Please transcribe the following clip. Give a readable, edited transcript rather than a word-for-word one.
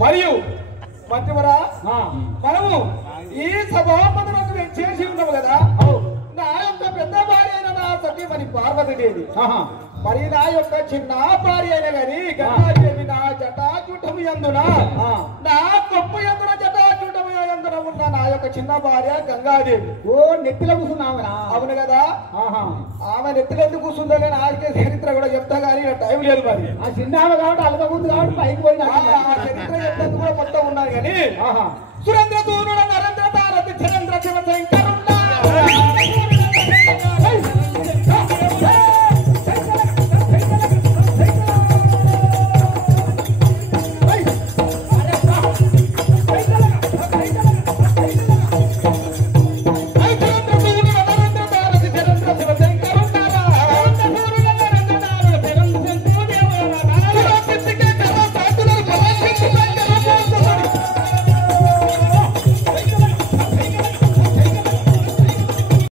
మరియు మధ్యవరా మనము ఈ సభాపతులకు చేసి ఉన్నాము కదా నా యొక్క పెద్ద భార్య పార్వతీదేవి మరి నా యొక్క చిన్న భార్య అయిన గాని గంగాదేవి నా జటాజూటము యందున నా కొప్పు యందున జటాజూటము యందున ఉన్న నా యొక్క చిన్న భార్య గంగాదేవి. ఓ నెత్తిలో కూర్చున్నావునా? అవును కదా. ఆమె నెత్తిలో ఎందుకు కూర్చుందో కానీ ఆడికే చరిత్ర కూడా చెప్తా కానీ టైం లేదు. మరి ఆ చిన్న ఆమె కాబట్టి అలగ ముందు కాబట్టి పైకి పోయినా చరిత్ర చెప్తాను కూడా మొత్తం ఉన్నాను కానీ సురేంద్ర సూర్యుడు నరేంద్ర తారతి చరేంద్ర శివశంకరున్నా